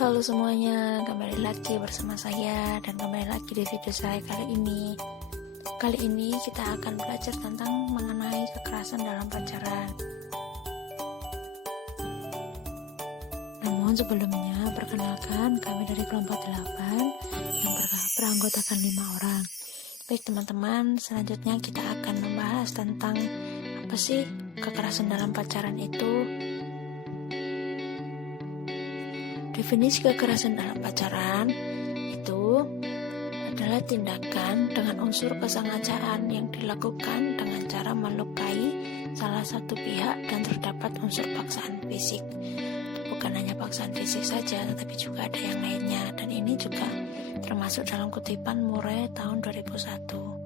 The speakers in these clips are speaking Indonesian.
Halo semuanya, kembali lagi bersama saya dan kembali lagi di video saya kali ini. Kali ini kita akan belajar tentang mengenai kekerasan dalam pacaran. Namun sebelumnya, perkenalkan kami dari kelompok 8 yang beranggotakan 5 orang. Baik teman-teman, selanjutnya kita akan membahas tentang apa sih kekerasan dalam pacaran itu. Definisi kekerasan dalam pacaran itu adalah tindakan dengan unsur kesengajaan yang dilakukan dengan cara melukai salah satu pihak dan terdapat unsur paksaan fisik. Bukan hanya paksaan fisik saja, tetapi juga ada yang lainnya, dan ini juga termasuk dalam kutipan Murray tahun 2001.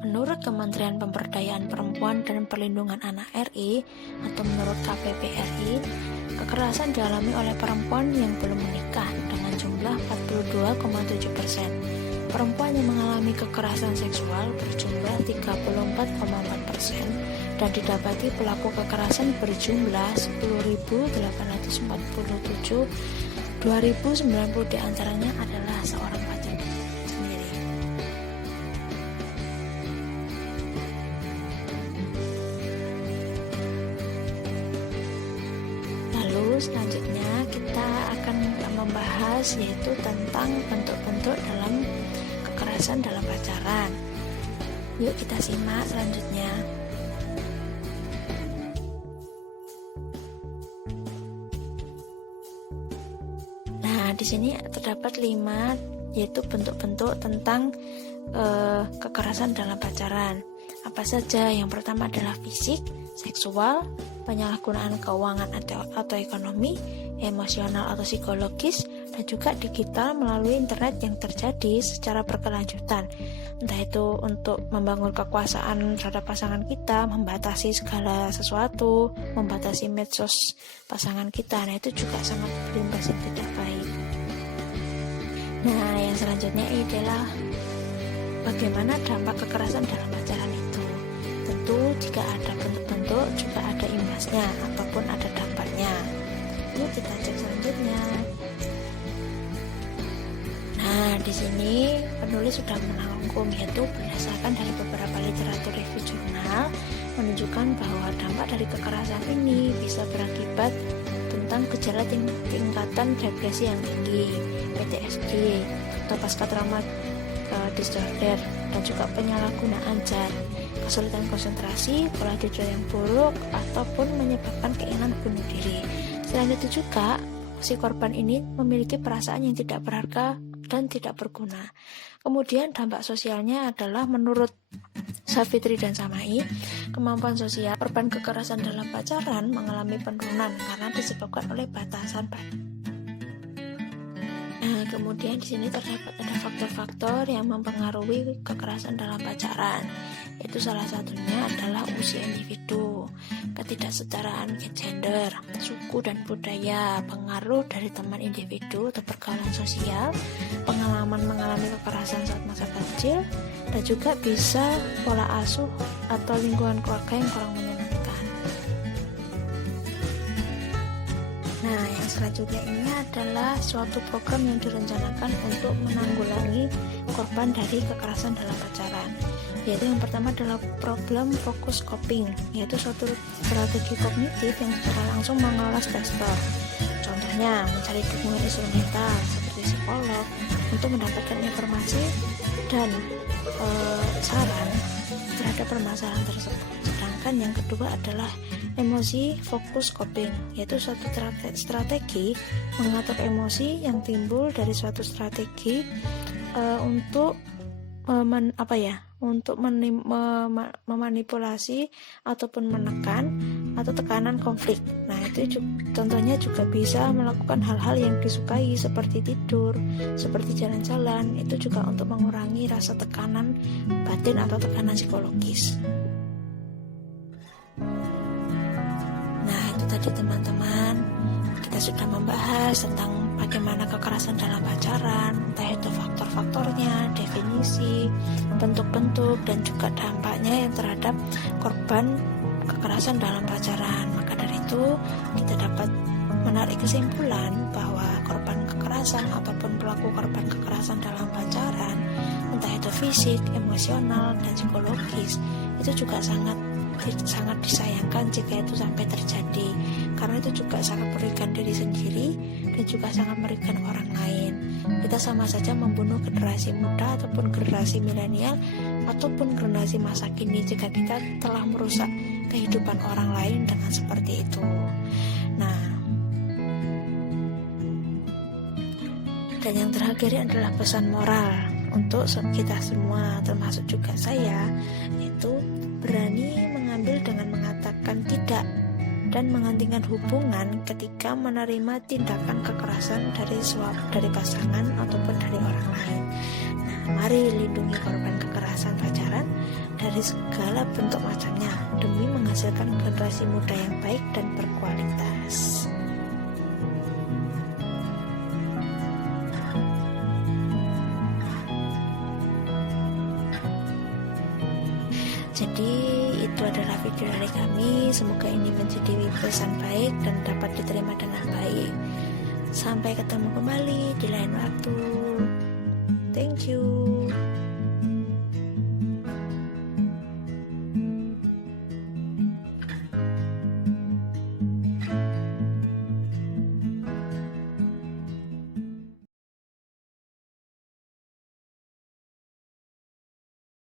Menurut Kementerian Pemberdayaan Perempuan dan Perlindungan Anak RI atau menurut KPP RI, kekerasan dialami oleh perempuan yang belum menikah dengan jumlah 42,7%. Perempuan yang mengalami kekerasan seksual berjumlah 34,4% dan didapati pelaku kekerasan berjumlah 10.847. 2.090 diantaranya adalah seorang pacar sendiri. Selanjutnya kita akan membahas yaitu tentang bentuk-bentuk dalam kekerasan dalam pacaran. Yuk kita simak selanjutnya. Nah, di sini terdapat 5 yaitu bentuk-bentuk tentang kekerasan dalam pacaran. Apa saja? Yang pertama adalah fisik, seksual, penyalahgunaan keuangan atau ekonomi, emosional atau psikologis, dan juga digital melalui internet yang terjadi secara berkelanjutan. Entah itu untuk membangun kekuasaan terhadap pasangan kita, membatasi segala sesuatu, membatasi medsos pasangan kita. Nah, itu juga sangat berimbas yang tidak baik. Nah, yang selanjutnya adalah bagaimana dampak kekerasan dalam pacaran itu. Tentu jika ada bentuk-bentuk juga ada imbasnya ataupun ada dampaknya. Yuk kita cek selanjutnya. Nah, di sini penulis sudah merangkum yaitu berdasarkan dari beberapa literatur review jurnal menunjukkan bahwa dampak dari kekerasan ini bisa berakibat tentang gejala tingkatan depresi yang tinggi, PTSD atau pasca trauma disorder, dan juga penyalahgunaan zat, kesulitan konsentrasi, pola tidur yang buruk, ataupun menyebabkan keinginan bunuh diri. Selain itu juga, si korban ini memiliki perasaan yang tidak berharga dan tidak berguna. Kemudian dampak sosialnya adalah menurut Savitri dan Samai, kemampuan sosial korban kekerasan dalam pacaran mengalami penurunan karena disebabkan oleh batasan. Nah, kemudian di sini terdapat ada faktor-faktor yang mempengaruhi kekerasan dalam pacaran. Itu salah satunya adalah usia individu, ketidaksetaraan gender, suku dan budaya, pengaruh dari teman individu atau pergaulan sosial, pengalaman mengalami kekerasan saat masa kecil, dan juga bisa pola asuh atau lingkungan keluarga yang kurang menyenangkan. Nah, yang selanjutnya ini adalah suatu program yang direncanakan untuk menanggulangi korban dari kekerasan dalam pacaran. Yaitu yang pertama adalah program fokus coping, yaitu suatu strategi kognitif yang secara langsung mengelola stresor. Contohnya, mencari dukungan instrumental seperti psikolog untuk mendapatkan informasi dan saran terhadap permasalahan tersebut. Sedangkan yang kedua adalah emosi fokus coping, yaitu suatu strategi mengatur emosi yang timbul dari suatu strategi untuk memanipulasi ataupun menekan atau tekanan konflik. Nah, itu contohnya juga bisa melakukan hal-hal yang disukai seperti tidur, seperti jalan-jalan. Itu juga untuk mengurangi rasa tekanan batin atau tekanan psikologis. Nah, itu tadi teman-teman, kita sudah membahas tentang bagaimana kekerasan dalam pacaran, entah itu faktor-faktornya, definisi, bentuk-bentuk, dan juga dampaknya yang terhadap korban kekerasan dalam pacaran. Maka dari itu kita dapat menarik kesimpulan bahwa korban kekerasan ataupun pelaku korban kekerasan dalam pacaran, entah itu fisik, emosional, dan psikologis, itu juga sangat disayangkan jika itu sampai terjadi, karena itu juga sangat merugikan diri sendiri dan juga sangat merugikan orang lain. Kita sama saja membunuh generasi muda ataupun generasi milenial ataupun generasi masa kini jika kita telah merusak kehidupan orang lain dengan seperti itu. Nah, dan yang terakhir adalah pesan moral untuk kita semua, termasuk juga saya, yaitu berani mengambil dengan mengatakan tidak dan menghentikan hubungan ketika menerima tindakan kekerasan dari pasangan ataupun dari orang lain. Nah, mari lindungi korban kekerasan pacaran dari segala bentuk macamnya demi menghasilkan generasi muda yang baik dan berkualitas. Jadi itu adalah video dari kami. Semoga ini menjadi pesan baik dan dapat diterima dengan baik. Sampai ketemu kembali di lain waktu. Thank you.